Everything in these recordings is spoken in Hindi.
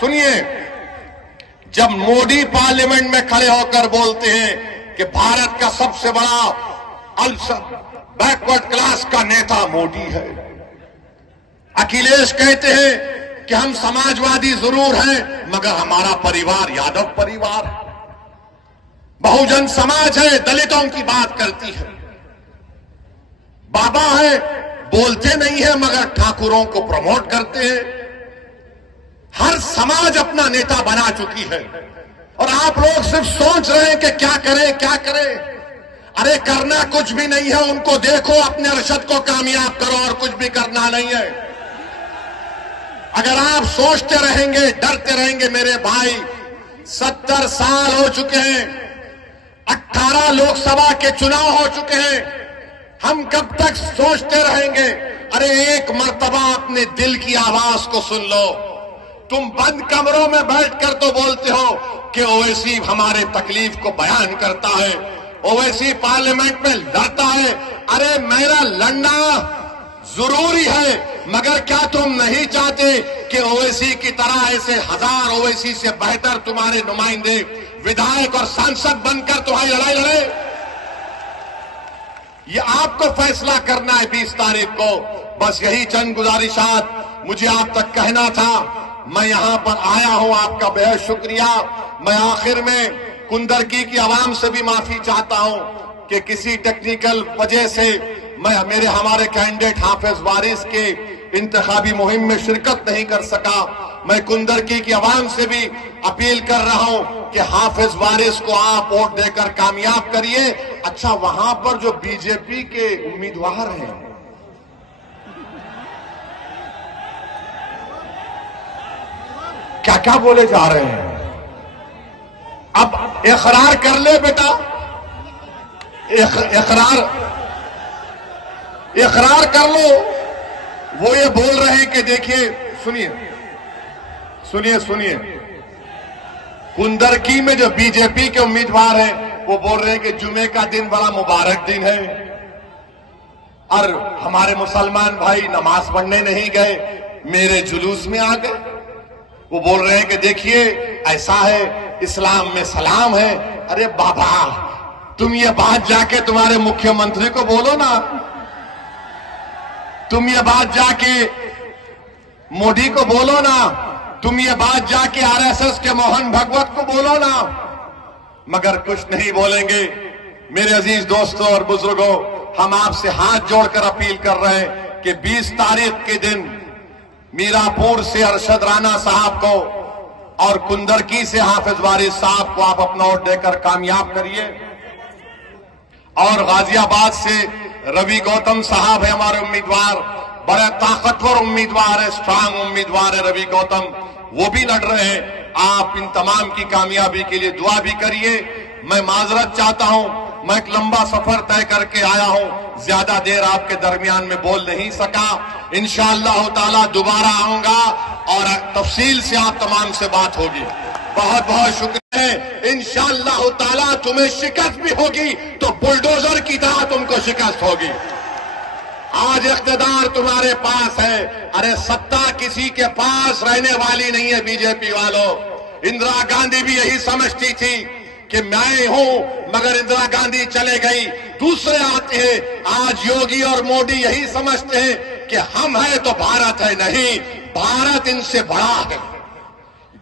सुनिए, जब मोदी पार्लियामेंट में खड़े होकर बोलते हैं कि भारत का सबसे बड़ा बैकवर्ड क्लास का नेता मोदी है, अखिलेश कहते हैं कि हम समाजवादी जरूर हैं मगर हमारा परिवार यादव परिवार है, बहुजन समाज है, दलितों की बात करती है, बाबा है, बोलते नहीं है मगर ठाकुरों को प्रमोट करते हैं। हर समाज अपना नेता बना चुकी है और आप लोग सिर्फ सोच रहे हैं कि क्या करें क्या करें। अरे करना कुछ भी नहीं है, उनको देखो, अपने अरशद को कामयाब करो और कुछ भी करना नहीं है। अगर आप सोचते रहेंगे, डरते रहेंगे, मेरे भाई 70 साल हो चुके हैं, 18 लोकसभा के चुनाव हो चुके हैं, हम कब तक सोचते रहेंगे? अरे एक मर्तबा अपने दिल की आवाज को सुन लो। तुम बंद कमरों में बैठकर तो बोलते हो कि ओवैसी हमारे तकलीफ को बयान करता है, ओवैसी पार्लियामेंट में लड़ता है। अरे मेरा लड़ना जरूरी है, मगर क्या तुम नहीं चाहते कि ओवैसी की तरह ऐसे हजार ओवैसी से बेहतर तुम्हारे नुमाइंदे विधायक और सांसद बनकर तुम्हारी लड़ाई लड़े? ये आपको फैसला करना है 20 तारीख को। बस यही चंद गुजारिशात मुझे आप तक कहना था। मैं यहां पर आया हूं, आपका बेहद शुक्रिया। मैं आखिर में कुंदरकी की आवाम से भी माफी चाहता हूं कि किसी टेक्निकल वजह से हमारे कैंडिडेट हाफिज वारिस के इंतखाबी मुहिम में शिरकत नहीं कर सका। मैं कुंदरकी की आवाम से भी अपील कर रहा हूं कि हाफिज वारिस को आप वोट देकर कामयाब करिए। अच्छा, वहां पर जो बीजेपी के उम्मीदवार हैं, क्या क्या बोले जा रहे हैं? अब इकरार कर ले बेटा, इकरार कर लो। वो ये बोल रहे हैं कि देखिए, सुनिए सुनिए सुनिए, कुंदरकी में जो बीजेपी के उम्मीदवार हैं वो बोल रहे हैं कि जुमे का दिन बड़ा मुबारक दिन है और हमारे मुसलमान भाई नमाज पढ़ने नहीं गए, मेरे जुलूस में आ गए। वो बोल रहे हैं कि देखिए ऐसा है, इस्लाम में सलाम है। अरे बाबा, तुम ये बात जाके तुम्हारे मुख्यमंत्री को बोलो ना, तुम ये बात जाके मोदी को बोलो ना, तुम ये बात जाके आरएसएस के मोहन भागवत को बोलो ना, मगर कुछ नहीं बोलेंगे। मेरे अजीज दोस्तों और बुजुर्गों, हम आपसे हाथ जोड़कर अपील कर रहे हैं कि 20 तारीख के दिन मीरापुर से अरशद राणा साहब को और कुंदरकी से हाफिज वारिस साहब को आप अपना वोट देकर कामयाब करिए। और गाजियाबाद से रवि गौतम साहब है हमारे उम्मीदवार, बड़े ताकतवर उम्मीदवार है, स्ट्रांग उम्मीदवार है रवि गौतम, वो भी लड़ रहे हैं। आप इन तमाम की कामयाबी के लिए दुआ भी करिए। मैं माजरत चाहता हूं, मैं एक लंबा सफर तय करके आया हूं, ज्यादा देर आपके दरमियान में बोल नहीं सका। इंशाअल्लाह ताला दोबारा आऊंगा और तफसील से आप तमाम से बात होगी। बहुत बहुत शुक्रिया है। इंशाअल्लाह ताला तुम्हें शिकस्त भी होगी तो बुलडोजर की तरह तुमको शिकस्त होगी। आज इख्तिदार तुम्हारे पास है, अरे सत्ता किसी के पास रहने वाली नहीं है। बीजेपी वालों, इंदिरा गांधी भी यही समझती थी कि मैं हूं, मगर इंदिरा गांधी चले गई, दूसरे आते हैं। आज योगी और मोदी यही समझते हैं कि हम हैं तो भारत है। नहीं, भारत इनसे बड़ा है,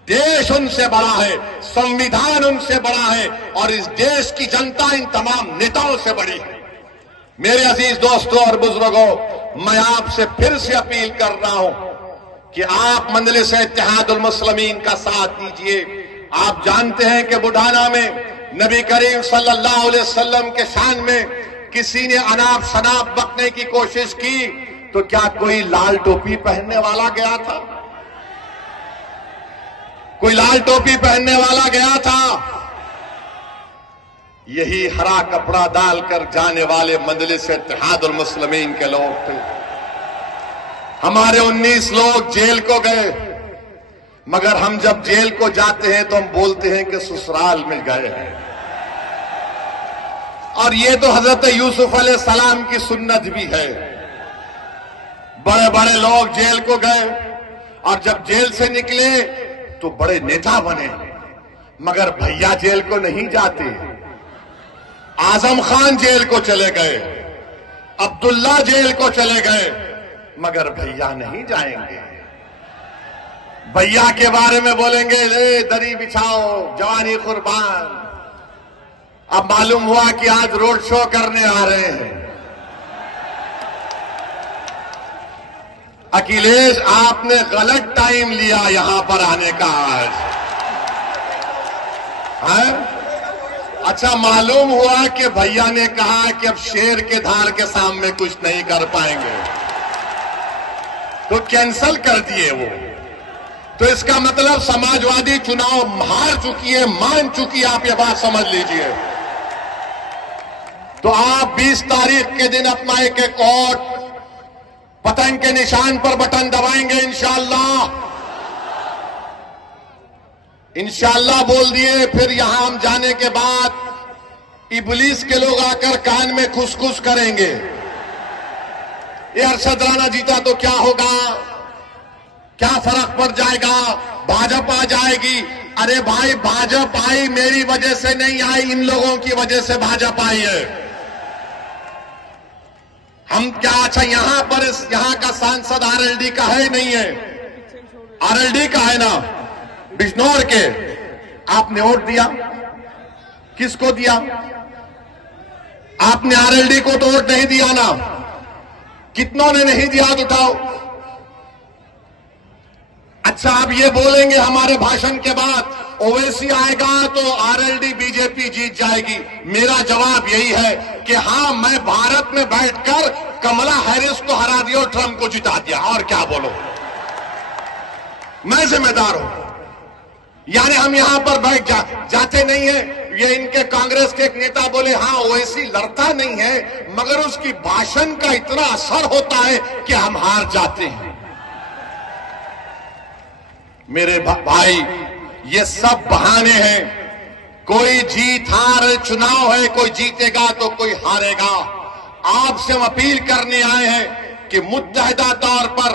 देश उनसे बड़ा है, संविधान उनसे बड़ा है और इस देश की जनता इन तमाम नेताओं से बड़ी है। मेरे अजीज दोस्तों और बुजुर्गों, मैं आपसे फिर से अपील कर रहा हूं कि आप मजलिस इत्तेहादुल मुस्लिमीन का साथ दीजिए। आप जानते हैं कि बुढ़ाना में नबी करीम सल्लल्लाहु अलैहि वसल्लम के शान में किसी ने अनाप शनाप बकने की कोशिश की तो क्या कोई लाल टोपी पहनने वाला गया था? कोई लाल टोपी पहनने वाला गया था? यही हरा कपड़ा डालकर जाने वाले मजलिस इत्तेहादुल मुस्लिमीन के लोग थे। हमारे 19 लोग जेल को गए, मगर हम जब जेल को जाते हैं तो हम बोलते हैं कि ससुराल में गए हैं। और ये तो हजरत यूसुफ अलैहिस्सलाम की सुन्नत भी है। बड़े बड़े लोग जेल को गए और जब जेल से निकले तो तो बड़े नेता बने, मगर भैया जेल को नहीं जाते। आजम खान जेल को चले गए, अब्दुल्ला जेल को चले गए, मगर भैया नहीं जाएंगे। भैया के बारे में बोलेंगे ले दरी बिछाओ जवानी कुर्बान। अब मालूम हुआ कि आज रोड शो करने आ रहे हैं। अखिलेश, आपने गलत टाइम लिया यहां पर आने का आज है? अच्छा, मालूम हुआ कि भैया ने कहा कि अब शेर के धार के सामने कुछ नहीं कर पाएंगे, तो कैंसल कर दिए वो। तो इसका मतलब समाजवादी चुनाव हार चुकी है, मान चुकी है, आप ये बात समझ लीजिए। तो आप 20 तारीख के दिन अपना एक एक वोट पतंग के निशान पर बटन दबाएंगे इंशाअल्लाह। इंशाअल्लाह बोल दिए। फिर यहां हम जाने के बाद इबलीस के लोग आकर कान में खुसखुस करेंगे, ये अरशद राणा जीता तो क्या होगा, क्या फर्क पड़ जाएगा, भाजपा जाएगी। अरे भाई, भाजपा आई मेरी वजह से नहीं आई, इन लोगों की वजह से भाजपा आई है। हम क्या, अच्छा यहां पर यहां का सांसद आरएलडी का है नहीं है? आरएलडी का है ना, बिजनौर के। आपने वोट दिया, किसको दिया? आपने आरएलडी को तो वोट नहीं दिया ना। कितनों ने नहीं दिया, तो उठाओ। अच्छा, आप ये बोलेंगे हमारे भाषण के बाद ओवैसी आएगा तो आरएलडी बीजेपी जीत जाएगी। मेरा जवाब यही है कि हां, मैं भारत में बैठकर कमला हैरिस को हरा दिया और ट्रंप को जिता दिया, और क्या बोलो, मैं जिम्मेदार हूं। यानी हम यहां पर बैठ जाते नहीं है। ये इनके कांग्रेस के एक नेता बोले हां ओवैसी लड़ता नहीं है, मगर उसकी भाषण का इतना असर होता है कि हम हार जाते हैं। मेरे भाई, ये सब बहाने हैं। कोई जीत हार चुनाव है, कोई जीतेगा तो कोई हारेगा। आपसे हम अपील करने आए हैं कि मुत्तहिदा तौर पर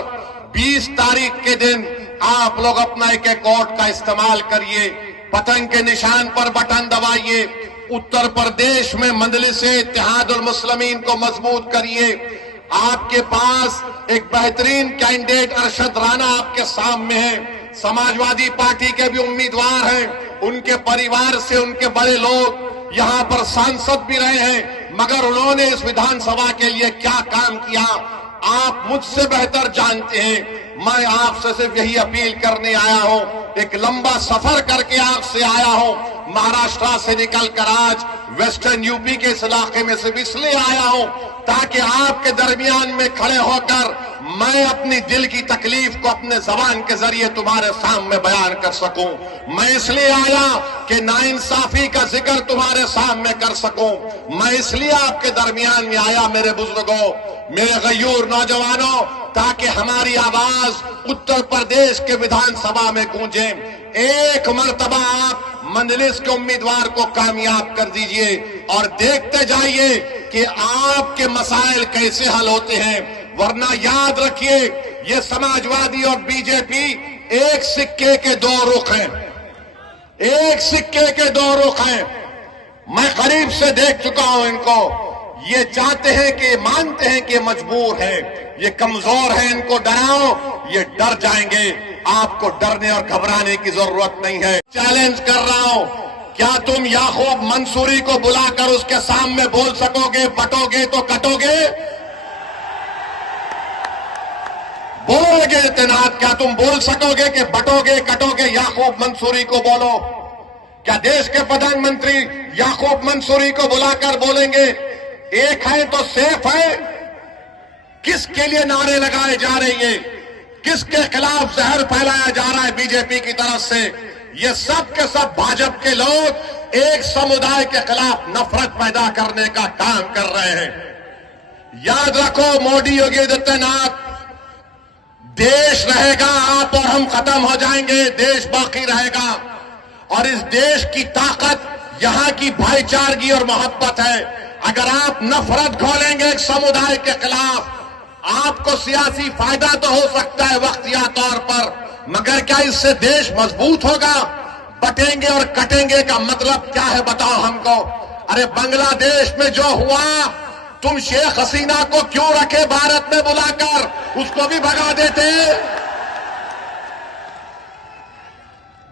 20 तारीख के दिन आप लोग अपना एक एक वोट का इस्तेमाल करिए, पतंग के निशान पर बटन दबाइए, उत्तर प्रदेश में मजलिस-ए इत्तेहादुल मुस्लिमीन को मजबूत करिए। आपके पास एक बेहतरीन कैंडिडेट अरशद राणा आपके सामने है। समाजवादी पार्टी के भी उम्मीदवार हैं, उनके परिवार से उनके बड़े लोग यहां पर सांसद भी रहे हैं, मगर उन्होंने इस विधानसभा के लिए क्या काम किया आप मुझसे बेहतर जानते हैं। मैं आपसे सिर्फ यही अपील करने आया हूं, एक लंबा सफर करके आपसे आया हूं। महाराष्ट्र से निकलकर आज वेस्टर्न यूपी के इस इलाके में सिर्फ इसलिए आया हूं ताकि आपके दरमियान में खड़े होकर मैं अपनी दिल की तकलीफ को अपने जबान के जरिए तुम्हारे सामने बयान कर सकूं। मैं इसलिए आया कि नाइंसाफी का जिक्र तुम्हारे सामने कर सकूं। मैं इसलिए आपके दरमियान में आया मेरे बुजुर्गों, मेरे गयूर नौजवानों, ताकि हमारी आवाज उत्तर प्रदेश के विधानसभा में गूंजे। एक मर्तबा आप मजलिस के उम्मीदवार को कामयाब कर दीजिए और देखते जाइए कि आपके मसाइल कैसे हल होते हैं। वरना याद रखिए, ये समाजवादी और बीजेपी एक सिक्के के दो रुख हैं, एक सिक्के के दो रुख हैं। मैं करीब से देख चुका हूं इनको। ये चाहते हैं कि मानते हैं कि मजबूर है, ये कमजोर है, इनको डराओ, ये डर जाएंगे। आपको डरने और घबराने की जरूरत नहीं है। चैलेंज कर रहा हूं, क्या तुम याकूब मंसूरी को बुलाकर उसके सामने बोल सकोगे बटोगे तो कटोगे? बोलोगे तैनात, क्या तुम बोल सकोगे कि बटोगे कटोगे? याकूब मंसूरी को बोलो। क्या देश के प्रधानमंत्री याकूब मंसूरी को बुलाकर बोलेंगे एक है तो सेफ है? किसके लिए नारे लगाए जा रहे हैं? किसके खिलाफ जहर फैलाया जा रहा है बीजेपी की तरफ से? ये सब के सब भाजपा के लोग एक समुदाय के खिलाफ नफरत पैदा करने का काम कर रहे हैं। याद रखो, मोदी योगी आदित्यनाथ, देश रहेगा, आप और हम खत्म हो जाएंगे, देश बाकी रहेगा। और इस देश की ताकत यहां की भाईचारगी और मोहब्बत है। अगर आप नफरत घोलेंगे एक समुदाय के खिलाफ, आपको सियासी फायदा तो हो सकता है वक्तिया तौर पर, मगर क्या इससे देश मजबूत होगा? बटेंगे और कटेंगे का मतलब क्या है बताओ हमको। अरे बांग्लादेश में जो हुआ, तुम शेख हसीना को क्यों रखे भारत में बुलाकर? उसको भी भगा देते।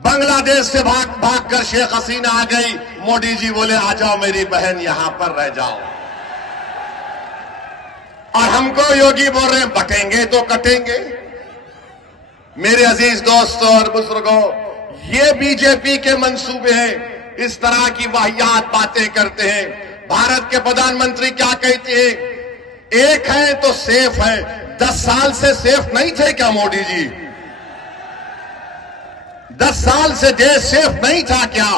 बांग्लादेश से भाग कर शेख हसीना आ गई, मोदी जी बोले आ जाओ मेरी बहन यहां पर रह जाओ। और हमको योगी बोल रहे हैं बटेंगे तो कटेंगे। मेरे अजीज दोस्तों और बुजुर्गों, ये बीजेपी के मंसूबे हैं। इस तरह की वाहियात बातें करते हैं। भारत के प्रधानमंत्री क्या कहते हैं? एक है तो सेफ है। 10 साल से सेफ नहीं थे क्या मोदी जी? 10 साल से देश सेफ नहीं था क्या?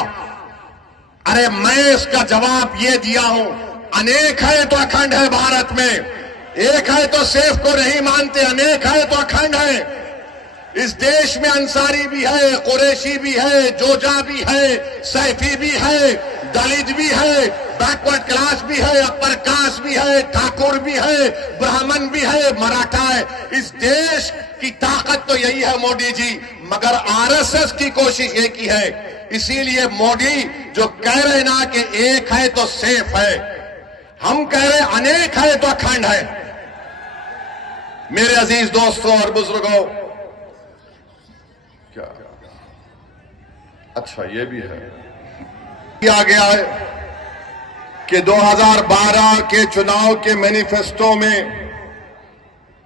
अरे मैं इसका जवाब ये दिया हूं, अनेक है तो अखंड है भारत में। एक है तो सेफ को नहीं मानते, अनेक है तो अखंड है। इस देश में अंसारी भी है, कुरैशी भी है, जोजा भी है, सैफी भी है, दलित भी है, बैकवर्ड क्लास भी है, अपर कास्ट भी है, ठाकुर भी है, ब्राह्मण भी है, मराठा है। इस देश की ताकत तो यही है मोदी जी, मगर आरएसएस की कोशिश ये की है। इसीलिए मोदी जो कह रहे ना कि एक है तो सेफ है, हम कह रहे अनेक है तो अखंड है। मेरे अजीज दोस्तों और बुजुर्गों, क्या अच्छा ये भी है, किया गया है कि 2012 के चुनाव के मैनिफेस्टो में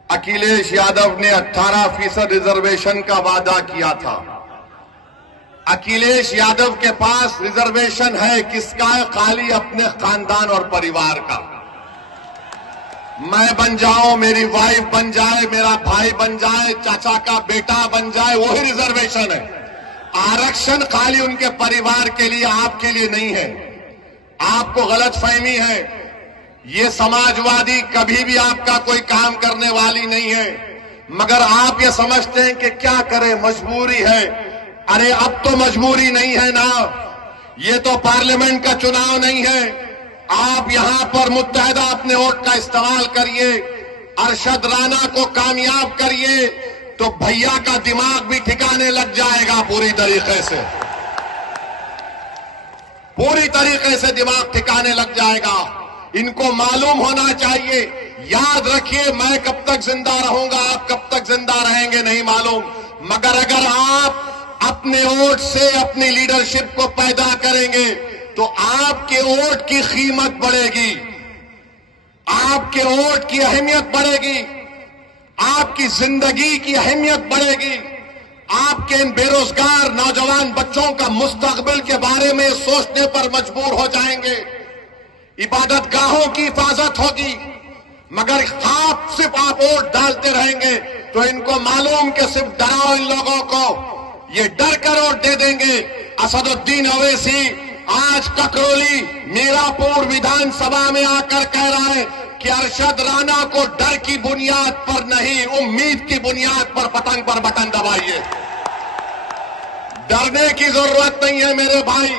अखिलेश यादव ने 18% रिजर्वेशन का वादा किया था। अखिलेश यादव के पास रिजर्वेशन है किसका है? खाली अपने खानदान और परिवार का। मैं बन जाऊं, मेरी वाइफ बन जाए, मेरा भाई बन जाए, चाचा का बेटा बन जाए, वही रिजर्वेशन है। आरक्षण खाली उनके परिवार के लिए, आपके लिए नहीं है। आपको गलतफहमी है। ये समाजवादी कभी भी आपका कोई काम करने वाली नहीं है, मगर आप ये समझते हैं कि क्या करें, मजबूरी है। अरे अब तो मजबूरी नहीं है ना, ये तो पार्लियामेंट का चुनाव नहीं है। आप यहां पर मुत्तहदा अपने वोट का इस्तेमाल करिए, अरशद राणा को कामयाब करिए, तो भैया का दिमाग भी ठिकाने लग जाएगा। पूरी तरीके से दिमाग ठिकाने लग जाएगा। इनको मालूम होना चाहिए। याद रखिए, मैं कब तक जिंदा रहूंगा, आप कब तक जिंदा रहेंगे नहीं मालूम, मगर अगर आप अपने वोट से अपनी लीडरशिप को पैदा करेंगे तो आपके वोट की कीमत बढ़ेगी, आपके वोट की अहमियत बढ़ेगी, आपकी जिंदगी की अहमियत बढ़ेगी। आपके इन बेरोजगार नौजवान बच्चों का मुस्तकबिल के बारे में सोचने पर मजबूर हो जाएंगे। इबादत गाहों की हिफाजत होगी, मगर सिर्फ आप वोट डालते रहेंगे तो इनको मालूम कि सिर्फ डराओ इन लोगों को, ये डर कर वोट दे देंगे। असदुद्दीन ओवैसी आज ककरौली मीरापुर विधानसभा में आकर कह रहा है कि अरशद राणा को डर की बुनियाद पर नहीं, उम्मीद की बुनियाद पर पतंग पर बटन दबाइए। डरने की जरूरत नहीं है मेरे भाई।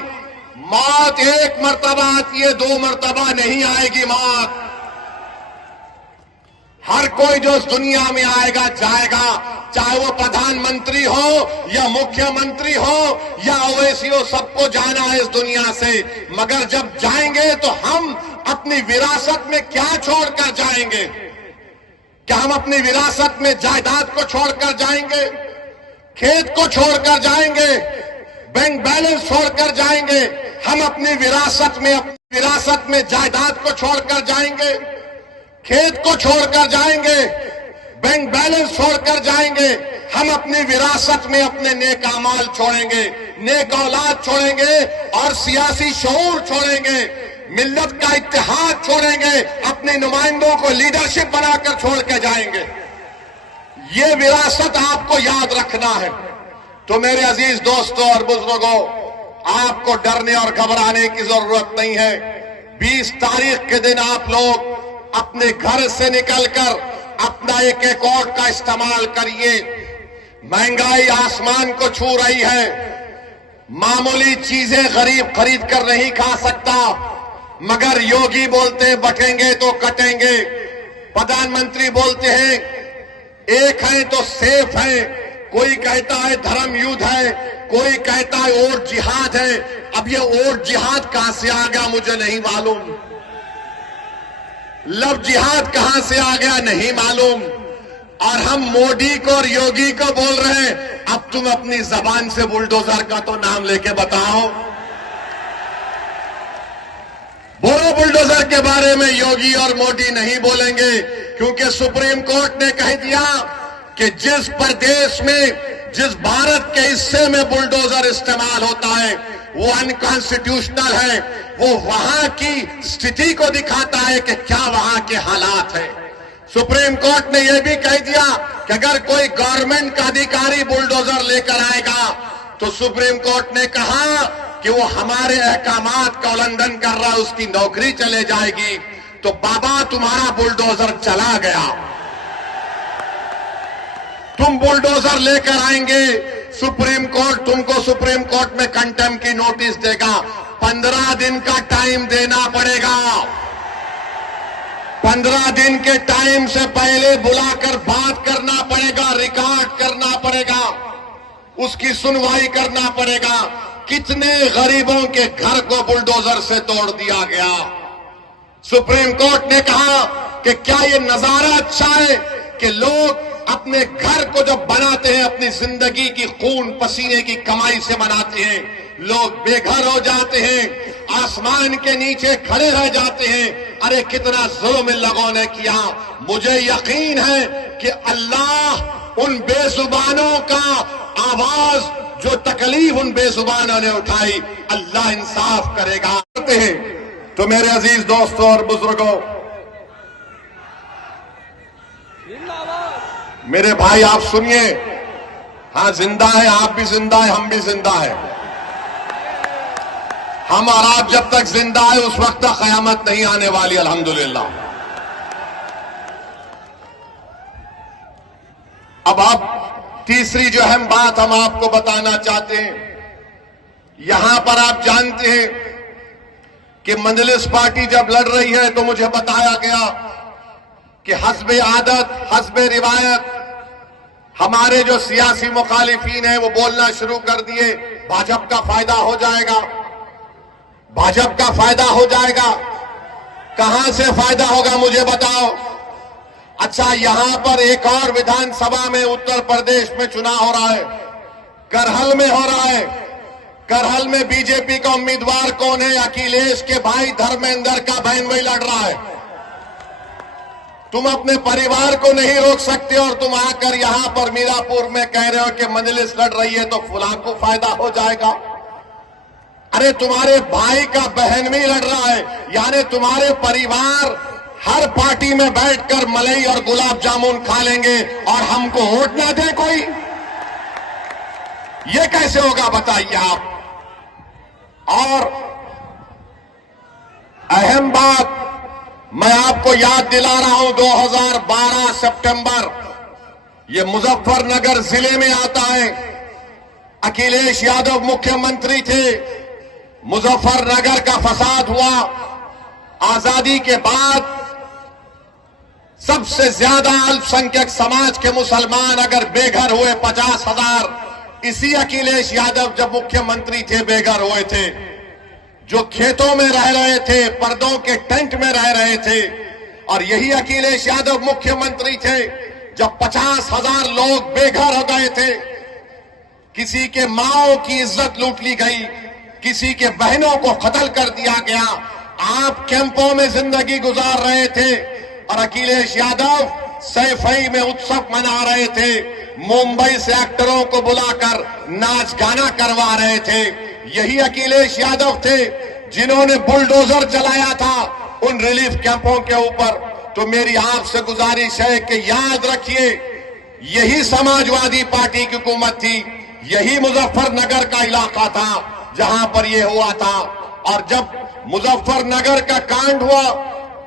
मौत एक मर्तबा आती है, 2 मर्तबा नहीं आएगी मौत। हर कोई जो इस दुनिया में आएगा जाएगा, चाहे वो प्रधानमंत्री हो या मुख्यमंत्री हो या ओवैसी हो, सबको जाना है इस दुनिया से। मगर जब जाएंगे तो हम अपनी विरासत में क्या छोड़कर जाएंगे? क्या हम अपनी विरासत में जायदाद को छोड़कर जाएंगे, खेत को छोड़कर जाएंगे, बैंक बैलेंस छोड़कर जाएंगे? हम अपनी विरासत में जायदाद को छोड़कर जाएंगे, खेत को छोड़कर जाएंगे, बैंक बैलेंस छोड़कर जाएंगे? हम अपनी विरासत में अपने नेक अमाल छोड़ेंगे, नेक औलाद छोड़ेंगे और सियासी शऊर छोड़ेंगे, मिल्लत का इत्तेहाद छोड़ेंगे, अपने नुमाइंदों को लीडरशिप बनाकर छोड़ के जाएंगे। ये विरासत आपको याद रखना है। तो मेरे अजीज दोस्तों और बुजुर्गों, आपको डरने और घबराने की जरूरत नहीं है। 20 तारीख के दिन आप लोग अपने घर से निकलकर अपना एक वोट का इस्तेमाल करिए। महंगाई आसमान को छू रही है, मामूली चीजें गरीब खरीद कर नहीं खा सकता, मगर योगी बोलते हैं बटेंगे तो कटेंगे, प्रधानमंत्री बोलते हैं एक है तो सेफ है। कोई कहता है धर्म युद्ध है, कोई कहता है और जिहाद है। अब ये और जिहाद कहां से आ गया मुझे नहीं मालूम, लव जिहाद कहां से आ गया नहीं मालूम। और हम मोदी को और योगी को बोल रहे हैं, अब तुम अपनी जबान से बुलडोजर का तो नाम लेके बताओ। बोलो बुलडोजर के बारे में योगी और मोदी नहीं बोलेंगे, क्योंकि सुप्रीम कोर्ट ने कह दिया कि जिस प्रदेश में, जिस भारत के हिस्से में बुलडोजर इस्तेमाल होता है वो अनकॉन्स्टिट्यूशनल है। वो वहां की स्थिति को दिखाता है कि क्या वहां के हालात हैं। सुप्रीम कोर्ट ने यह भी कह दिया कि अगर कोई गवर्नमेंट का अधिकारी बुलडोजर लेकर आएगा तो सुप्रीम कोर्ट ने कहा कि वो हमारे अहकामात का उल्लंघन कर रहा है, उसकी नौकरी चले जाएगी। तो बाबा तुम्हारा बुलडोजर चला गया, तुम बुलडोजर लेकर आएंगे, सुप्रीम कोर्ट तुमको सुप्रीम कोर्ट में कंटेम्प्ट की नोटिस देगा। 15 दिन का टाइम देना पड़ेगा। 15 दिन के टाइम से पहले बुलाकर बात करना पड़ेगा, रिकॉर्ड करना पड़ेगा, उसकी सुनवाई करना पड़ेगा। कितने गरीबों के घर को बुलडोजर से तोड़ दिया गया। सुप्रीम कोर्ट ने कहा कि क्या ये नजारा अच्छा है कि लोग अपने घर को जब बनाते हैं अपनी जिंदगी की खून पसीने की कमाई से बनाते हैं, लोग बेघर हो जाते हैं, आसमान के नीचे खड़े रह जाते हैं। अरे कितना जुल्म इन लोगों ने किया। मुझे यकीन है कि अल्लाह उन बेजुबानों का आवाज, जो तकलीफ उन बेजुबानों ने उठाई, अल्लाह इंसाफ करेगा। तो मेरे अजीज दोस्तों और बुजुर्गों, मेरे भाई आप सुनिए, हाँ जिंदा है, आप भी जिंदा है, हम भी जिंदा है। हम और आप जब तक जिंदा है उस वक्त तक कयामत नहीं आने वाली, अल्हम्दुलिल्लाह। अब तीसरी जो अहम बात हम आपको बताना चाहते हैं, यहां पर आप जानते हैं कि मंजलिस पार्टी जब लड़ रही है तो मुझे बताया गया कि हस्बे आदत, हस्बे रिवायत हमारे जो सियासी मुखालिफिन हैं वो बोलना शुरू कर दिए, भाजपा का फायदा हो जाएगा, भाजपा का फायदा हो जाएगा। कहां से फायदा होगा मुझे बताओ। अच्छा, यहां पर एक और विधानसभा में उत्तर प्रदेश में चुनाव हो रहा है, करहल में हो रहा है। करहल में बीजेपी का उम्मीदवार कौन है? अखिलेश के भाई धर्मेंद्र का बहन भाई लड़ रहा है। तुम अपने परिवार को नहीं रोक सकते और तुम आकर यहां पर मीरापुर में कह रहे हो कि मजलिस लड़ रही है तो फुलां को फायदा हो जाएगा। अरे तुम्हारे भाई का बहन भी लड़ रहा है, यानी तुम्हारे परिवार हर पार्टी में बैठकर मलाई और गुलाब जामुन खा लेंगे और हमको वोट ना दे कोई। ये कैसे होगा बताइए आप। और अहम बात मैं आपको याद दिला रहा हूं, 2012 सितंबर, ये मुजफ्फरनगर जिले में आता है। अखिलेश यादव मुख्यमंत्री थे, मुजफ्फरनगर का फसाद हुआ। आजादी के बाद सबसे ज्यादा अल्पसंख्यक समाज के मुसलमान अगर बेघर हुए 50,000, इसी अखिलेश यादव जब मुख्यमंत्री थे बेघर हुए थे। जो खेतों में रह रहे थे, पर्दों के टेंट में रह रहे थे। और यही अखिलेश यादव मुख्यमंत्री थे जब 50,000 लोग बेघर हो गए थे। किसी के माओ की इज्जत लूट ली गई, किसी के बहनों को कत्ल कर दिया गया। आप कैंपों में जिंदगी गुजार रहे थे और अखिलेश यादव सैफई में उत्सव मना रहे थे। मुंबई से एक्टरों को बुलाकर नाच गाना करवा रहे थे। यही अखिलेश यादव थे जिन्होंने बुलडोजर चलाया था उन रिलीफ कैंपों के ऊपर। तो मेरी आपसे गुजारिश है कि याद रखिए, यही समाजवादी पार्टी की हुकूमत थी, यही मुजफ्फरनगर का इलाका था जहां पर यह हुआ था। और जब मुजफ्फरनगर का कांड हुआ,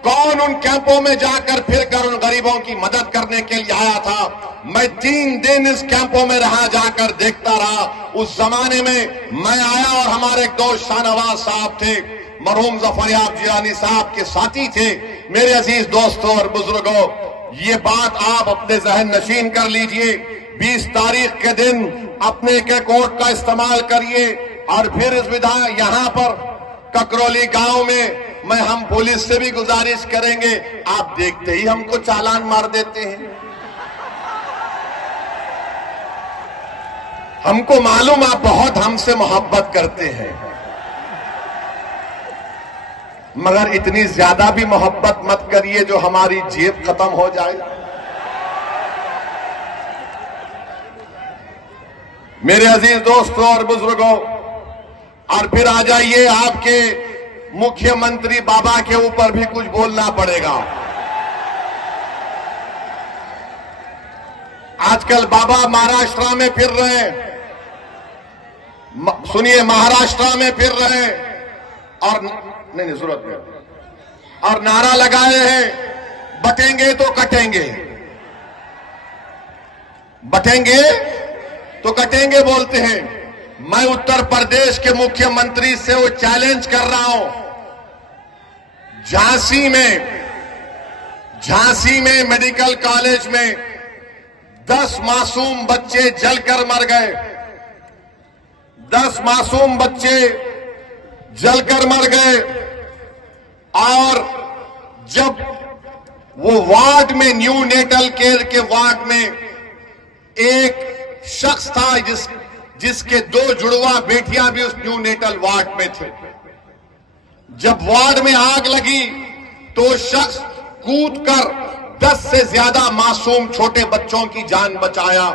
कौन उन कैंपों में जाकर फिर कर उन गरीबों की मदद करने के लिए आया था? मैं 3 दिन इस कैंपों में रहा, जाकर देखता रहा। उस जमाने में मैं आया और हमारे एक दोस्त शाहनवाज साहब थे, मरहूम जफरयाब जिलानी साहब के साथी थे। मेरे अजीज दोस्तों और बुजुर्गों, ये बात आप अपने जहन नशीन कर लीजिए। 20 तारीख के दिन अपने के कोर्ट का इस्तेमाल करिए और फिर इस विधान यहां पर ककरौली गांव में हम पुलिस से भी गुजारिश करेंगे, आप देखते ही हमको चालान मार देते हैं। हमको मालूम आप बहुत हमसे मोहब्बत करते हैं, मगर इतनी ज्यादा भी मोहब्बत मत करिए जो हमारी जेब खत्म हो जाए। मेरे अजीज दोस्तों और बुजुर्गों, और फिर आ जाइए, आपके मुख्यमंत्री बाबा के ऊपर भी कुछ बोलना पड़ेगा। आजकल बाबा महाराष्ट्र में फिर रहे हैं, सुनिए, महाराष्ट्र में फिर रहे हैं और नहीं जरूरत नहीं, और नारा लगाए हैं, बटेंगे तो कटेंगे, बटेंगे तो कटेंगे बोलते हैं। मैं उत्तर प्रदेश के मुख्यमंत्री से वो चैलेंज कर रहा हूं, झांसी में मेडिकल कॉलेज में 10 मासूम बच्चे जलकर मर गए, 10 मासूम बच्चे जलकर मर गए। और जब वो वार्ड में, न्यू नेटल केयर के वार्ड में एक शख्स था जिसके 2 जुड़वा बेटियां भी उस न्यू नेटल वार्ड में थे। जब वार्ड में आग लगी तो शख्स कूदकर 10 से ज्यादा मासूम छोटे बच्चों की जान बचाया।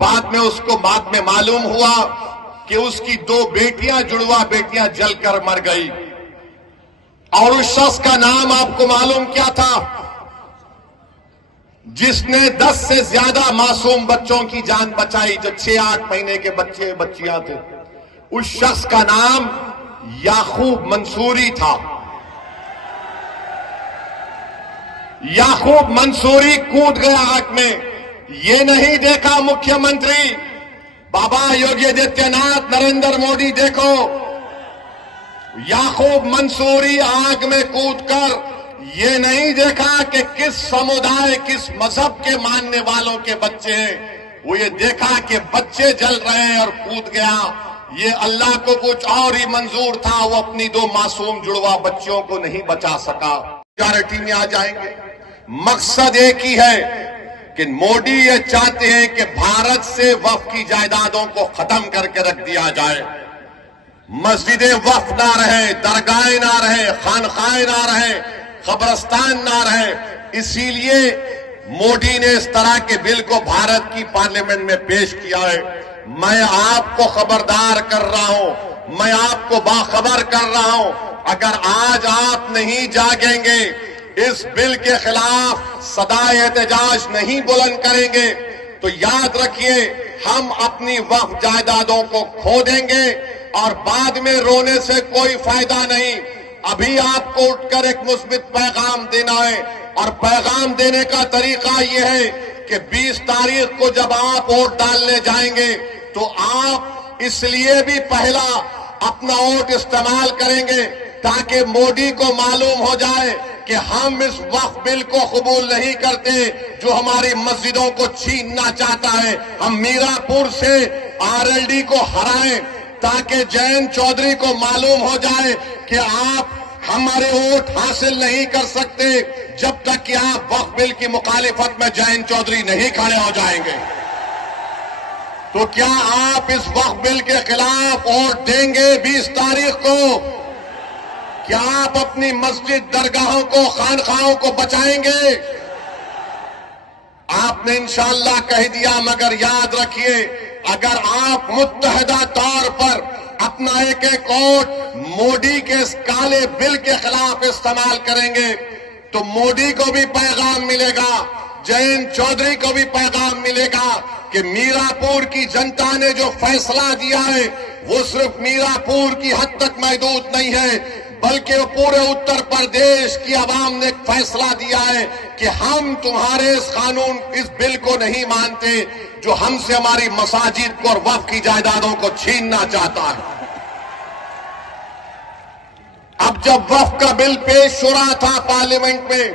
बाद में मालूम हुआ कि उसकी 2 बेटियां, जुड़वा बेटियां जलकर मर गई। और उस शख्स का नाम आपको मालूम क्या था? जिसने 10 से ज्यादा मासूम बच्चों की जान बचाई, जो 6-8 महीने के बच्चे बच्चियां थे। उस शख्स का नाम याकूब मंसूरी था। याकूब मंसूरी कूद गया आग में। ये नहीं देखा मुख्यमंत्री बाबा योगी आदित्यनाथ, नरेंद्र मोदी, देखो याकूब मंसूरी आग में कूदकर ये नहीं देखा कि किस समुदाय, किस मजहब के मानने वालों के बच्चे हैं। वो ये देखा कि बच्चे जल रहे हैं और कूद गया। ये अल्लाह को कुछ और ही मंजूर था, वो अपनी 2 मासूम जुड़वा बच्चियों को नहीं बचा सका। मेजॉरिटी में आ जाएंगे। मकसद एक ही है कि मोदी ये चाहते हैं कि भारत से वक्फ की जायदादों को खत्म करके रख दिया जाए। मस्जिदें वक्फ ना रहे, दरगाहें ना रहे, खानखाएं ना रहे, कब्रस्तान ना रहे। इसीलिए मोदी ने इस तरह के बिल को भारत की पार्लियामेंट में पेश किया है। मैं आपको खबरदार कर रहा हूं, मैं आपको बाखबर कर रहा हूं, अगर आज आप नहीं जागेंगे, इस बिल के खिलाफ सदाए एहतजाज नहीं बुलंद करेंगे, तो याद रखिए हम अपनी वक्फ जायदादों को खो देंगे और बाद में रोने से कोई फायदा नहीं। अभी आपको उठकर एक मुस्बित पैगाम देना है, और पैगाम देने का तरीका यह है कि 20 तारीख को जब आप वोट डालने जाएंगे तो आप इसलिए भी पहला अपना वोट इस्तेमाल करेंगे ताकि मोदी को मालूम हो जाए कि हम इस वक्फ बिल को कबूल नहीं करते जो हमारी मस्जिदों को छीनना चाहता है। हम मीरापुर से आरएलडी को हराएं ताकि जयंत चौधरी को मालूम हो जाए कि आप हमारे वोट हासिल नहीं कर सकते जब तक कि आप वक्फ बिल की मुखालिफत में जयंत चौधरी नहीं खड़े हो जाएंगे। तो क्या आप इस वक्फ बिल के खिलाफ वोट देंगे 20 तारीख को? क्या आप अपनी मस्जिद, दरगाहों को, खानखाहों को बचाएंगे? आपने इंशाअल्लाह कह दिया, मगर याद रखिए अगर आप मुत्तहदा तौर पर अपना एक वोट मोदी के इस काले बिल के खिलाफ इस्तेमाल करेंगे तो मोदी को भी पैगाम मिलेगा, जयंत चौधरी को भी पैगाम मिलेगा कि मीरापुर की जनता ने जो फैसला दिया है वो सिर्फ मीरापुर की हद तक महदूद नहीं है, बल्कि पूरे उत्तर प्रदेश की आवाम ने एक फैसला दिया है कि हम तुम्हारे इस कानून, इस बिल को नहीं मानते जो हमसे हमारी मसाजिद को और वक्फ की जायदादों को छीनना चाहता है। अब जब वक्फ का बिल पेश हो रहा था पार्लियामेंट में,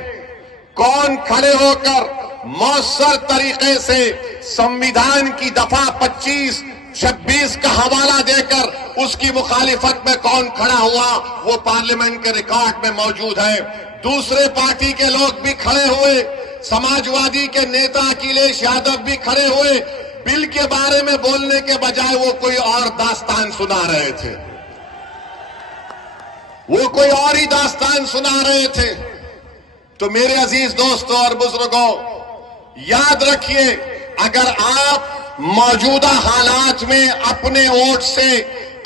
कौन खड़े होकर मौसर तरीके से संविधान की दफा 25, 26 का हवाला देकर उसकी मुखालिफत में कौन खड़ा हुआ वो पार्लियामेंट के रिकॉर्ड में मौजूद है। दूसरे पार्टी के लोग भी खड़े हुए, समाजवादी के नेता अखिलेश यादव भी खड़े हुए, बिल के बारे में बोलने के बजाय वो कोई और दास्तान सुना रहे थे, वो कोई और ही दास्तान सुना रहे थे। तो मेरे अजीज दोस्तों और बुजुर्गों, याद रखिए, अगर आप मौजूदा हालात में अपने वोट से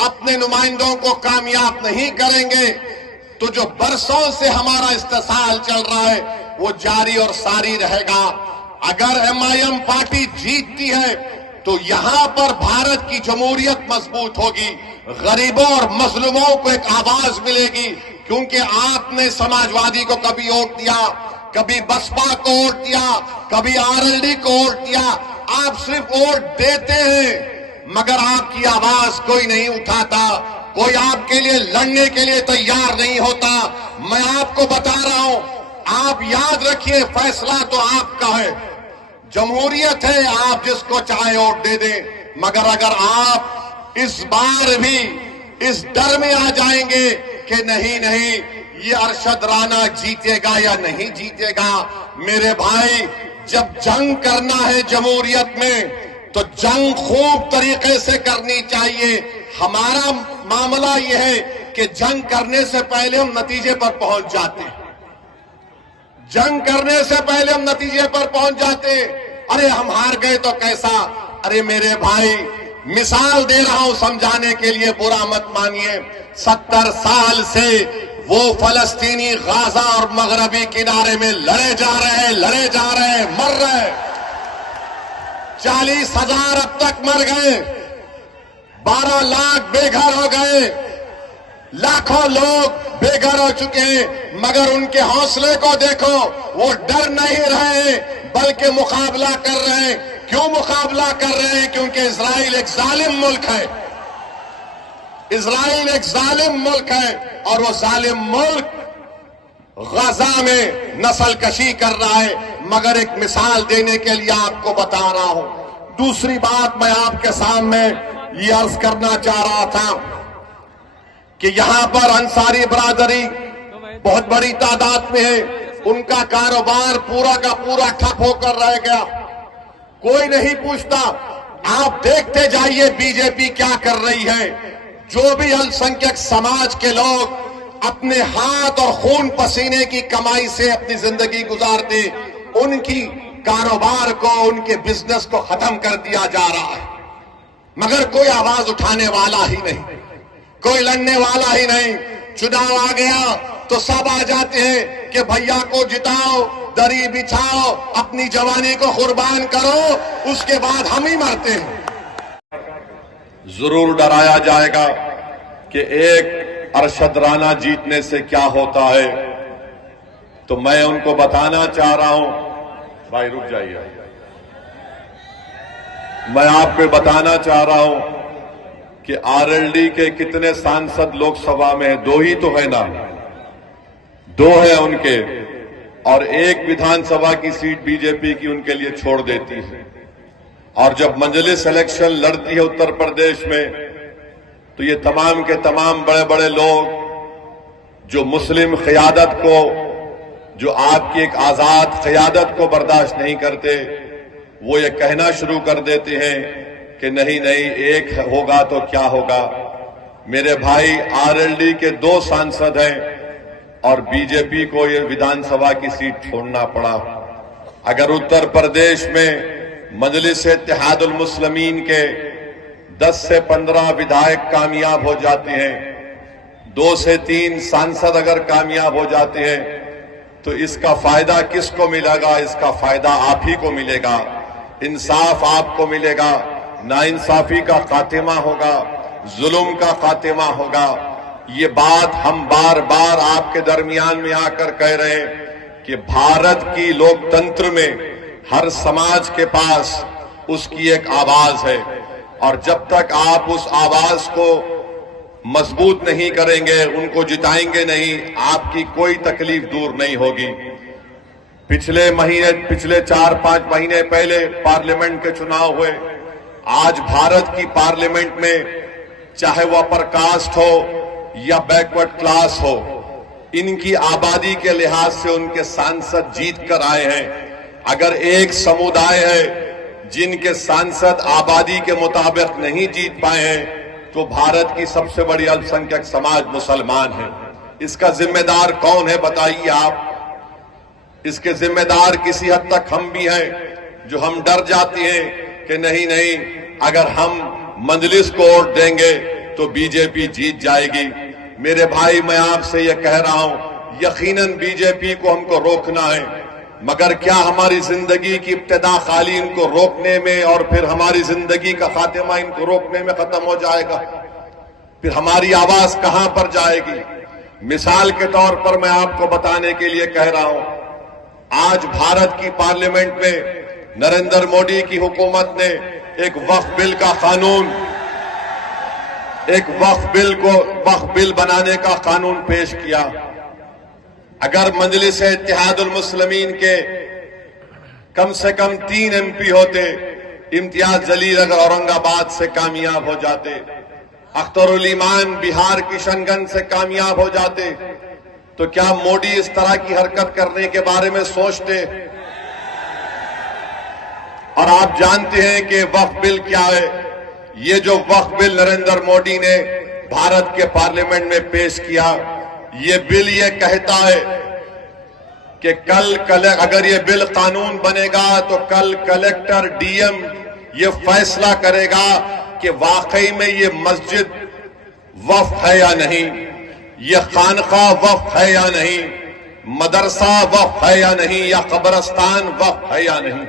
अपने नुमाइंदों को कामयाब नहीं करेंगे तो जो बरसों से हमारा इस्तेसाल चल रहा है वो जारी और सारी रहेगा। अगर एमआईएम पार्टी जीतती है तो यहां पर भारत की जमहूरियत मजबूत होगी, गरीबों और मजलूमों को एक आवाज मिलेगी, क्योंकि आपने समाजवादी को कभी वोट दिया, कभी बसपा को वोट दिया, कभी आरएलडी को वोट दिया। आप सिर्फ वोट देते हैं मगर आपकी आवाज कोई नहीं उठाता, कोई आपके लिए लड़ने के लिए तैयार नहीं होता। मैं आपको बता रहा हूं, आप याद रखिए, फैसला तो आपका है, जमहूरियत है, आप जिसको चाहे वोट दे दें। मगर अगर आप इस बार भी इस डर में आ जाएंगे कि नहीं नहीं ये अरशद राना जीतेगा या नहीं जीतेगा, मेरे भाई, जब जंग करना है जमहूरियत में तो जंग खूब तरीके से करनी चाहिए। हमारा मामला यह है कि जंग करने से पहले हम नतीजे पर पहुंच जाते हैं, जंग करने से पहले हम नतीजे पर पहुंच जाते। अरे हम हार गए तो कैसा, अरे मेरे भाई, मिसाल दे रहा हूं समझाने के लिए, बुरा मत मानिए। 70 साल से वो फलस्तीनी गाजा और मगरबी किनारे में लड़े जा रहे हैं, मर रहे हैं। 40,000 अब तक मर गए, 12 लाख बेघर हो गए, लाखों लोग बेघर हो चुके हैं। मगर उनके हौसले को देखो, वो डर नहीं रहे बल्कि मुकाबला कर रहे हैं। क्यों मुकाबला कर रहे हैं? क्योंकि इजराइल एक जालिम मुल्क है, इजराइल एक जालिम मुल्क है और वो जालिम मुल्क गाजा में नस्ल कशी कर रहा है। मगर एक मिसाल देने के लिए आपको बता रहा हूं। दूसरी बात मैं आपके सामने ये अर्ज करना चाह रहा था कि यहां पर अंसारी बरादरी बहुत बड़ी तादाद में है, उनका कारोबार पूरा का पूरा ठप होकर रह गया, कोई नहीं पूछता। आप देखते जाइए बीजेपी क्या कर रही है। जो भी अल्पसंख्यक समाज के लोग अपने हाथ और खून पसीने की कमाई से अपनी जिंदगी गुजारते, उनकी कारोबार को, उनके बिजनेस को खत्म कर दिया जा रहा है। मगर कोई आवाज उठाने वाला ही नहीं, कोई लड़ने वाला ही नहीं। चुनाव आ गया तो सब आ जाते हैं कि भैया को जिताओ, दरी बिछाओ, अपनी जवानी को कुर्बान करो, उसके बाद हम ही मरते हैं। जरूर डराया जाएगा कि एक अरशद राना जीतने से क्या होता है, तो मैं उनको बताना चाह रहा हूं। भाई रुक जाइए, मैं आपको बताना चाह रहा हूं कि आरएलडी के कितने सांसद लोकसभा में हैं? 2 ही तो है ना, 2 है उनके, और एक विधानसभा की सीट बीजेपी की उनके लिए छोड़ देती है। और जब मजलिस इलेक्शन लड़ती है उत्तर प्रदेश में तो ये तमाम के तमाम बड़े बड़े लोग जो मुस्लिम क़यादत को, जो आपकी एक आजाद क़यादत को बर्दाश्त नहीं करते, वो ये कहना शुरू कर देते हैं कि नहीं नहीं एक होगा तो क्या होगा। मेरे भाई, आरएलडी के 2 सांसद हैं और बीजेपी को ये विधानसभा की सीट छोड़ना पड़ा। अगर उत्तर प्रदेश में मजलिस इत्तेहादुल मुस्लिमीन के 10 से 15 विधायक कामयाब हो जाते हैं, 2 से 3 सांसद अगर कामयाब हो जाते हैं, तो इसका फायदा किसको मिलेगा? इसका फायदा आप ही को मिलेगा, इंसाफ आपको मिलेगा, नाइंसाफी का खात्मा होगा, जुल्म का खात्मा होगा। ये बात हम बार बार आपके दरमियान में आकर कह रहे हैं कि भारत की लोकतंत्र में हर समाज के पास उसकी एक आवाज है, और जब तक आप उस आवाज को मजबूत नहीं करेंगे, उनको जिताएंगे नहीं, आपकी कोई तकलीफ दूर नहीं होगी। पिछले 4-5 महीने पहले पार्लियामेंट के चुनाव हुए। आज भारत की पार्लियामेंट में चाहे वह अपर कास्ट हो या बैकवर्ड क्लास हो, इनकी आबादी के लिहाज से उनके सांसद जीत कर आए हैं। अगर एक समुदाय है जिनके सांसद आबादी के मुताबिक नहीं जीत पाए हैं, तो भारत की सबसे बड़ी अल्पसंख्यक समाज मुसलमान है। इसका जिम्मेदार कौन है बताइए आप? इसके जिम्मेदार किसी हद तक हम भी हैं, जो हम डर जाते हैं कि नहीं अगर हम मजलिस को वोट देंगे तो बीजेपी जीत जाएगी। मेरे भाई, मैं आपसे यह कह रहा हूं, यकीनन बीजेपी को हमको रोकना है, मगर क्या हमारी जिंदगी की इब्तिदा खाली इनको रोकने में और फिर हमारी जिंदगी का खात्मा इनको रोकने में खत्म हो जाएगा? फिर हमारी आवाज कहां पर जाएगी? मिसाल के तौर पर मैं आपको बताने के लिए कह रहा हूं, आज भारत की पार्लियामेंट में नरेंद्र मोदी की हुकूमत ने एक वक्फ बिल बनाने का कानून पेश किया। अगर मजलिस इत्तेहादुल मुस्लिमीन के कम से कम 3 MP होते, इम्तियाज जलील अगर औरंगाबाद से कामयाब हो जाते, अख्तरुल ईमान बिहार किशनगंज से कामयाब हो जाते, तो क्या मोदी इस तरह की हरकत करने के बारे में सोचते? और आप जानते हैं कि वक्फ बिल क्या है? ये जो वक्फ बिल नरेंद्र मोदी ने भारत के पार्लियामेंट में पेश किया, ये बिल ये कहता है कि अगर ये बिल कानून बनेगा तो कल कलेक्टर DM ये फैसला करेगा कि वाकई में ये मस्जिद वक्फ है या नहीं, ये खानका वक्फ है या नहीं, मदरसा वक्फ है या नहीं, या कब्रस्तान वक्फ है या नहीं।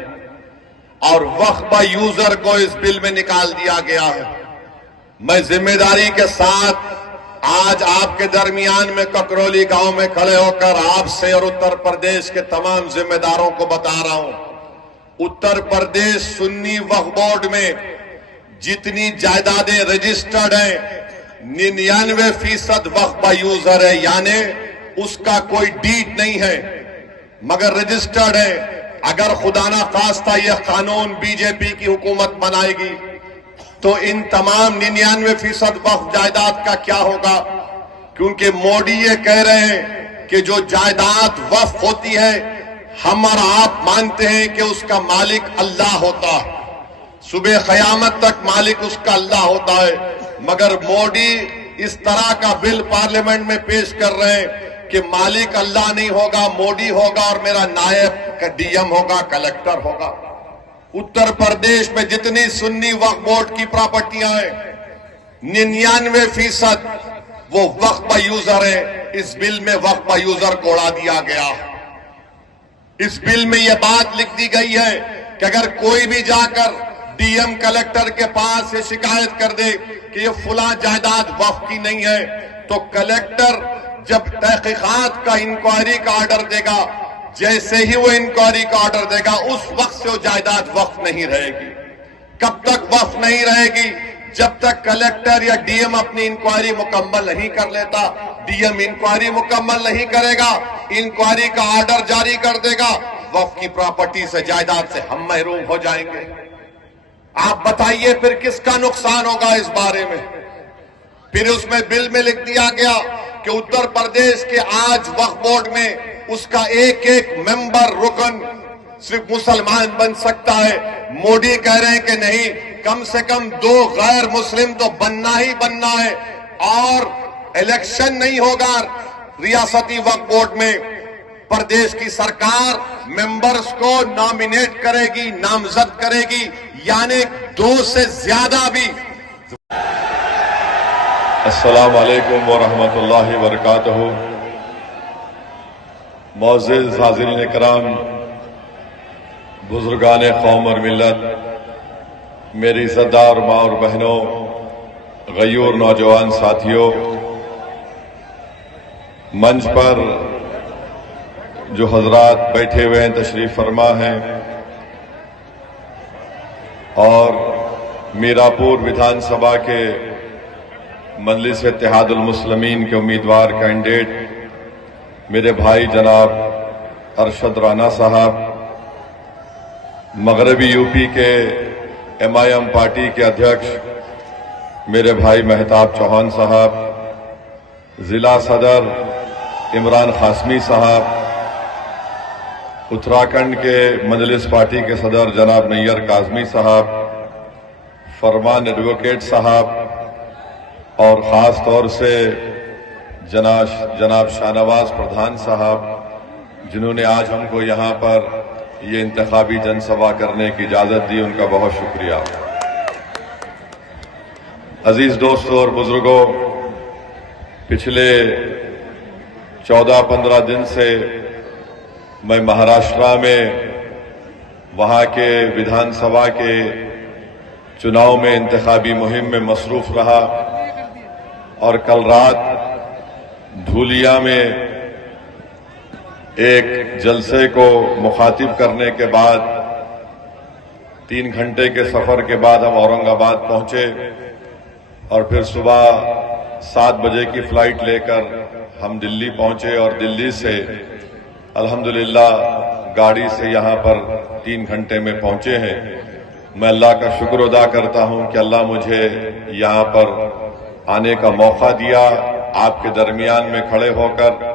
और वक्फ बाय यूजर को इस बिल में निकाल दिया गया है। मैं जिम्मेदारी के साथ आज आपके दरमियान में ककरौली गांव में खड़े होकर आपसे और उत्तर प्रदेश के तमाम जिम्मेदारों को बता रहा हूं, उत्तर प्रदेश सुन्नी वक्फ बोर्ड में जितनी जायदादें रजिस्टर्ड हैं 99% वक्फ बाय यूजर है, यानी उसका कोई डीड नहीं है मगर रजिस्टर्ड है। अगर खुदा ना खास्ता यह कानून बीजेपी की हुकूमत बनाएगी तो इन तमाम 99% वक्फ जायदाद का क्या होगा? क्योंकि मोदी ये कह रहे हैं कि जो जायदाद वक्फ होती है, हम और आप मानते हैं कि उसका मालिक अल्लाह होता है, सुबह क़यामत तक मालिक उसका अल्लाह होता है, मगर मोदी इस तरह का बिल पार्लियामेंट में पेश कर रहे हैं कि मालिक अल्लाह नहीं होगा, मोदी होगा और मेरा नायब DM होगा, कलेक्टर होगा। उत्तर प्रदेश में जितनी सुन्नी वक्फ बोर्ड की प्रॉपर्टियां हैं 99% वो वक्फ बाय यूजर है। इस बिल में वक्फ बाय यूजर को उड़ा दिया गया। इस बिल में यह बात लिख दी गई है कि अगर कोई भी जाकर DM कलेक्टर के पास ये शिकायत कर दे कि ये फुला जायदाद वक्फ की नहीं है, तो कलेक्टर जब तहकीकात का इंक्वायरी का ऑर्डर देगा, जैसे ही वो इंक्वायरी का ऑर्डर देगा उस वक्त से वो जायदाद वक्फ नहीं रहेगी। कब तक वक्फ नहीं रहेगी? जब तक कलेक्टर या DM अपनी इंक्वायरी मुकम्मल नहीं कर लेता। DM इंक्वायरी मुकम्मल नहीं करेगा, इंक्वायरी का ऑर्डर जारी कर देगा, वक्फ की प्रॉपर्टी से, जायदाद से हम महरूम हो जाएंगे। आप बताइए फिर किसका नुकसान होगा इस बारे में? फिर उसमें बिल में लिख दिया गया कि उत्तर प्रदेश के आज वक्फ बोर्ड में उसका एक मेंबर रुकन सिर्फ मुसलमान बन सकता है। मोदी कह रहे हैं कि नहीं, कम से कम 2 गैर मुस्लिम तो बनना ही बनना है, और इलेक्शन नहीं होगा रियासती वक्फ बोर्ड में। प्रदेश की सरकार मेंबर्स को नॉमिनेट करेगी, नामजद करेगी, यानी 2 से ज्यादा भी। अस्सलाम वालेकुम व रहमतुल्लाहि व बरकातहू। मोअज़्ज़िज़ हाज़िरीन इकराम, बुजुर्गान कौम और मिल्लत, मेरी इज़्ज़तदार माँ और बहनों, गयूर नौजवान साथियों, मंच पर जो हजरात बैठे हुए हैं, तशरीफ फरमा हैं, और मीरापुर विधानसभा के मजलिस इत्तेहादुल मुस्लिमीन के उम्मीदवार कैंडिडेट मेरे भाई जनाब अरशद राना साहब, मगरबी यूपी के MIM पार्टी के अध्यक्ष मेरे भाई मेहताब चौहान साहब, जिला सदर इमरान कासमी साहब, उत्तराखंड के मजलिस पार्टी के सदर जनाब नैयर काजमी साहब, फरमान एडवोकेट साहब और ख़ास तौर से जनाब शाहनवाज प्रधान साहब, जिन्होंने आज हमको यहाँ पर ये इंतखाबी जनसभा करने की इजाज़त दी, उनका बहुत शुक्रिया। अजीज दोस्तों और बुजुर्गों, पिछले 14-15 दिन से मैं महाराष्ट्र में वहां के विधानसभा के चुनाव में इंतखाबी मुहिम में मसरूफ रहा और कल रात धूलिया में एक जलसे को मुखातिब करने के बाद 3 घंटे के सफर के बाद हम औरंगाबाद पहुंचे और फिर सुबह 7 बजे की फ्लाइट लेकर हम दिल्ली पहुंचे और दिल्ली से अल्हम्दुलिल्लाह गाड़ी से यहां पर 3 घंटे में पहुंचे हैं। मैं अल्लाह का शुक्र अदा करता हूं कि अल्लाह मुझे यहां पर आने का मौका दिया, आपके दरमियान में खड़े होकर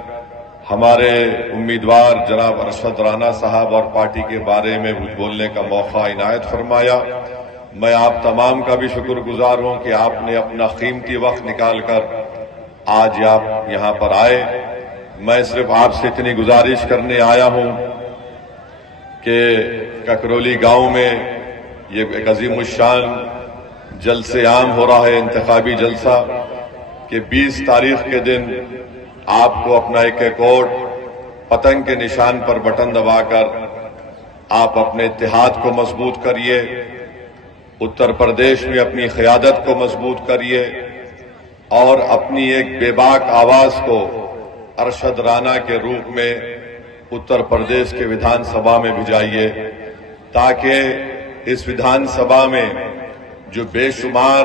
हमारे उम्मीदवार जनाब अरशद राना साहब और पार्टी के बारे में बोलने का मौका इनायत फरमाया। मैं आप तमाम का भी शुक्रगुजार हूं कि आपने अपना कीमती वक्त निकालकर आज आप यहां पर आए। मैं सिर्फ आपसे इतनी गुजारिश करने आया हूं कि ककरौली गांव में ये एक अजीमुश्शान जलसे आम हो रहा है, इंतखाबी जलसा, कि 20 तारीख के दिन आपको अपना एक वोट पतंग के निशान पर बटन दबाकर आप अपने इत्तेहाद को मजबूत करिए, उत्तर प्रदेश में अपनी क़यादत को मजबूत करिए और अपनी एक बेबाक आवाज को अरशद राना के रूप में उत्तर प्रदेश के विधानसभा में भिजाइए, ताकि इस विधानसभा में जो बेशुमार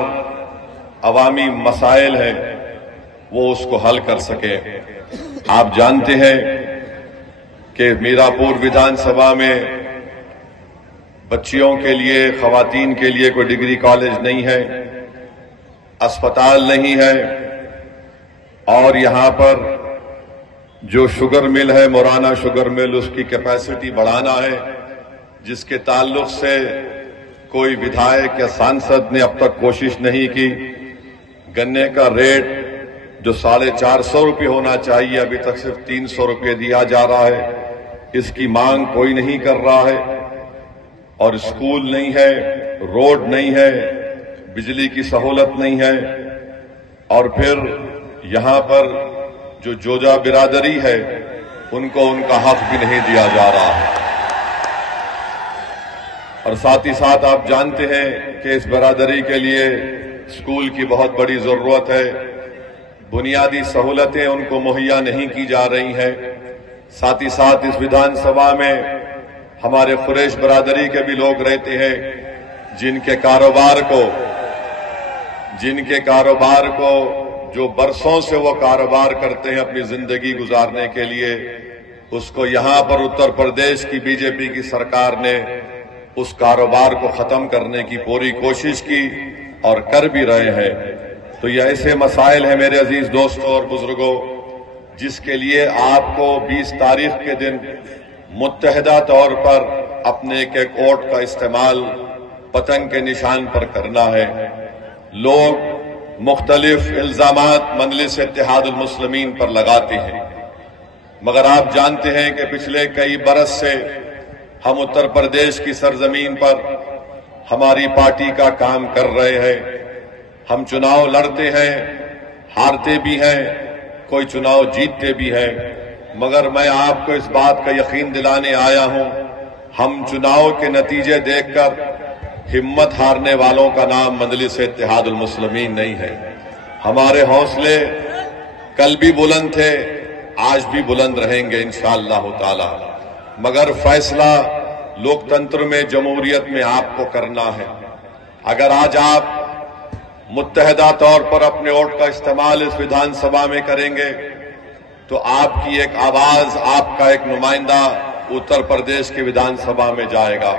अवामी मसाइल हैं वो उसको हल कर सके। आप जानते हैं कि मीरापुर विधानसभा में बच्चियों के लिए, खवातीन के लिए कोई डिग्री कॉलेज नहीं है, अस्पताल नहीं है और यहां पर जो शुगर मिल है, मोराना शुगर मिल, उसकी कैपेसिटी बढ़ाना है, जिसके ताल्लुक से कोई विधायक या सांसद ने अब तक कोशिश नहीं की। गन्ने का रेट जो 450 रुपये होना चाहिए, अभी तक सिर्फ 300 रुपये दिया जा रहा है, इसकी मांग कोई नहीं कर रहा है। और स्कूल नहीं है, रोड नहीं है, बिजली की सहूलत नहीं है और फिर यहां पर जो जोजा बिरादरी है उनको उनका हक भी नहीं दिया जा रहा है। और साथ ही साथ आप जानते हैं कि इस बिरादरी के लिए स्कूल की बहुत बड़ी जरूरत है, बुनियादी सहूलतें उनको मुहैया नहीं की जा रही हैं। साथ ही साथ इस विधानसभा में हमारे कुरैश बिरादरी के भी लोग रहते हैं, जिनके कारोबार को जो बरसों से वो कारोबार करते हैं अपनी जिंदगी गुजारने के लिए, उसको यहां पर उत्तर प्रदेश की बीजेपी की सरकार ने उस कारोबार को खत्म करने की पूरी कोशिश की और कर भी रहे हैं। तो ये ऐसे मसाइल हैं मेरे अजीज दोस्तों और बुजुर्गों, जिसके लिए आपको 20 तारीख के दिन मुत्तहिदा तौर पर अपने एक वोट का इस्तेमाल पतंग के निशान पर करना है। लोग मुख्तलिफ इल्जामात मजलिस इत्तेहादुल मुस्लिमीन पर लगाते हैं, मगर आप जानते हैं कि पिछले कई बरस से हम उत्तर प्रदेश की सरजमीन पर हमारी पार्टी का काम कर रहे हैं। हम चुनाव लड़ते हैं, हारते भी हैं, कोई चुनाव जीतते भी हैं, मगर मैं आपको इस बात का यकीन दिलाने आया हूं, हम चुनाव के नतीजे देखकर हिम्मत हारने वालों का नाम मजलिस इत्तेहादुल मुस्लिमीन नहीं है। हमारे हौसले कल भी बुलंद थे, आज भी बुलंद रहेंगे इंशाअल्लाह ताला, मगर फैसला लोकतंत्र में, जमहूरियत में आपको करना है। अगर आज आप मुत्तहिदा तौर पर अपने वोट का इस्तेमाल इस विधानसभा में करेंगे तो आपकी एक आवाज, आपका एक नुमाइंदा उत्तर प्रदेश की विधानसभा में जाएगा।